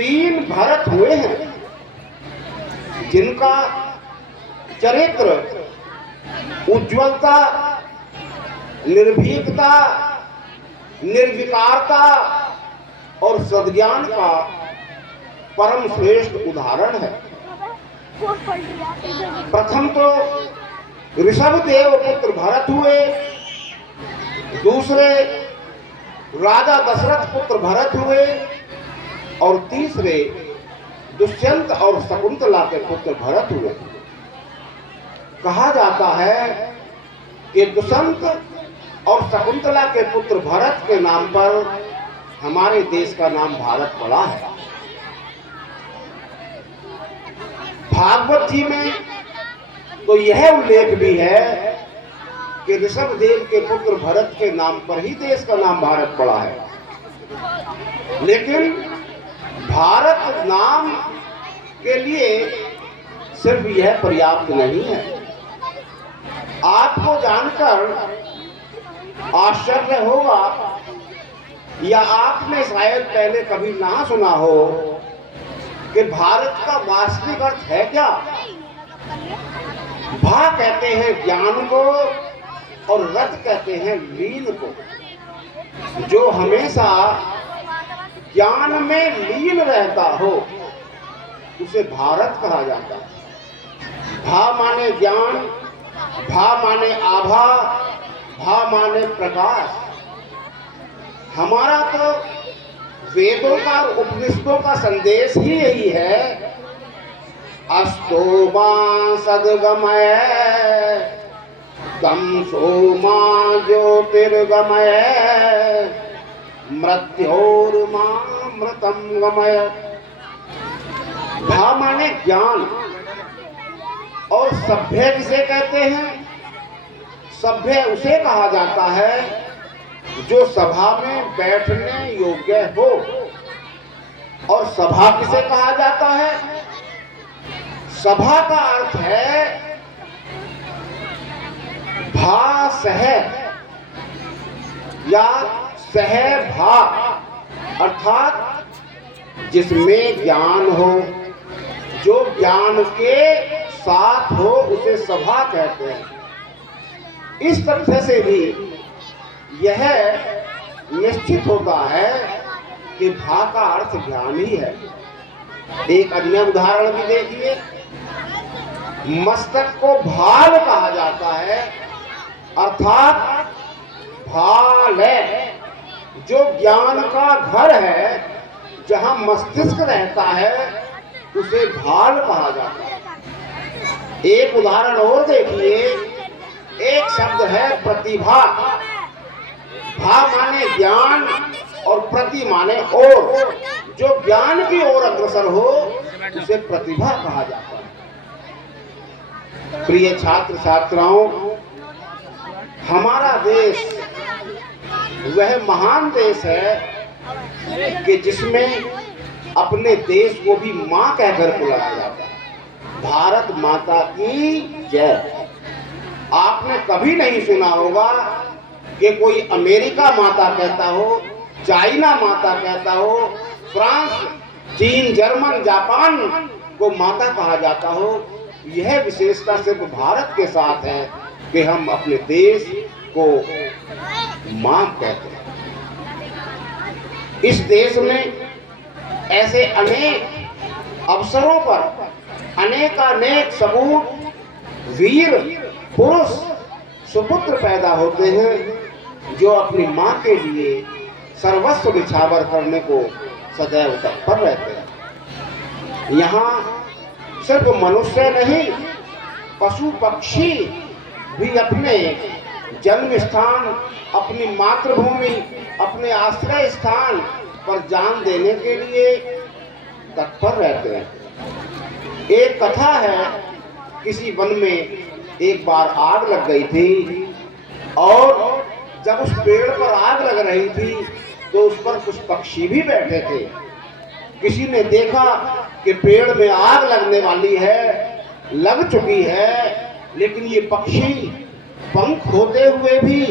तीन भरत हुए हैं जिनका चरित्र उज्ज्वलता, निर्भीकता, निर्विकारता और सद्ज्ञान का परम श्रेष्ठ उदाहरण है। प्रथम तो ऋषभदेव पुत्र भरत हुए, दूसरे राजा दशरथ पुत्र भरत हुए और तीसरे दुष्यंत और शकुंतला के पुत्र भरत हुए। कहा जाता है कि दुष्यंत और शकुंतला के पुत्र भरत के नाम पर हमारे देश का नाम भारत पड़ा है। भागवत जी में तो यह उल्लेख भी है कि ऋषभदेव के पुत्र भरत के नाम पर ही देश का नाम भारत पड़ा है। लेकिन भारत नाम के लिए सिर्फ यह पर्याप्त नहीं है। आपको जानकर आश्चर्य होगा या आपने शायद पहले कभी ना सुना हो कि भारत का वास्तविक अर्थ है क्या। भा कहते हैं ज्ञान को और रत कहते हैं लीन को। जो हमेशा ज्ञान में लीन रहता हो उसे भारत कहा जाता है। भा माने ज्ञान, भा माने आभा, भा माने प्रकाश। हमारा तो वेदों का और उपनिषदों का संदेश ही यही है, अस्तो मां सद्गमय तमसो मां ज्योतिर्गमय मृत्योर्मामृतं गमय। भा माने ज्ञान। और सभ्य किसे कहते हैं? सभ्य उसे कहा जाता है जो सभा में बैठने योग्य हो। और सभा किसे कहा जाता है? सभा का अर्थ है भा सह या सह भा, अर्थात जिसमें ज्ञान हो, जो ज्ञान के साथ हो उसे सभा कहते हैं। इस तथ्य से भी यह निश्चित होता है कि भा का अर्थ ज्ञान ही है। एक अन्य उदाहरण भी देखिए, मस्तक को भाल कहा जाता है, अर्थात भालय। जो ज्ञान का घर है, जहां मस्तिष्क रहता है, उसे भाल कहा जाता है। एक उदाहरण और देखिए, एक शब्द है प्रतिभा। भा माने ज्ञान और प्रति माने और। जो ज्ञान की ओर अग्रसर हो उसे प्रतिभा कहा जाता है। प्रिय छात्र छात्राओं, हमारा देश वह महान देश है कि जिसमें अपने देश को भी मां कहकर बुलाया जाता है। भारत माता की जय। आपने कभी नहीं सुना होगा कि कोई अमेरिका माता कहता हो, चाइना माता कहता हो, फ्रांस, चीन, जर्मन, जापान को माता कहा जाता हो। यह विशेषता सिर्फ भारत के साथ है कि हम अपने देश को मां कहते हैं। इस देश में ऐसे अनेक अवसरों पर अनेकानेक सबूत, वीर पुरुष, सुपुत्र पैदा होते हैं जो अपनी मां के लिए सर्वस्व निछावर करने को सदैव तत्पर रहते हैं। यहाँ सिर्फ मनुष्य नहीं, पशु पक्षी भी अपने जन्म स्थान, अपनी मातृभूमि, अपने आश्रय स्थान पर जान देने के लिए तत्पर रहते हैं। एक कथा है, किसी वन में एक बार आग लग गई थी और जब उस पेड़ पर आग लग रही थी तो उस पर कुछ पक्षी भी बैठे थे। किसी ने देखा कि पेड़ में आग लगने वाली है, लग चुकी है, लेकिन ये पक्षी पंख होते हुए भी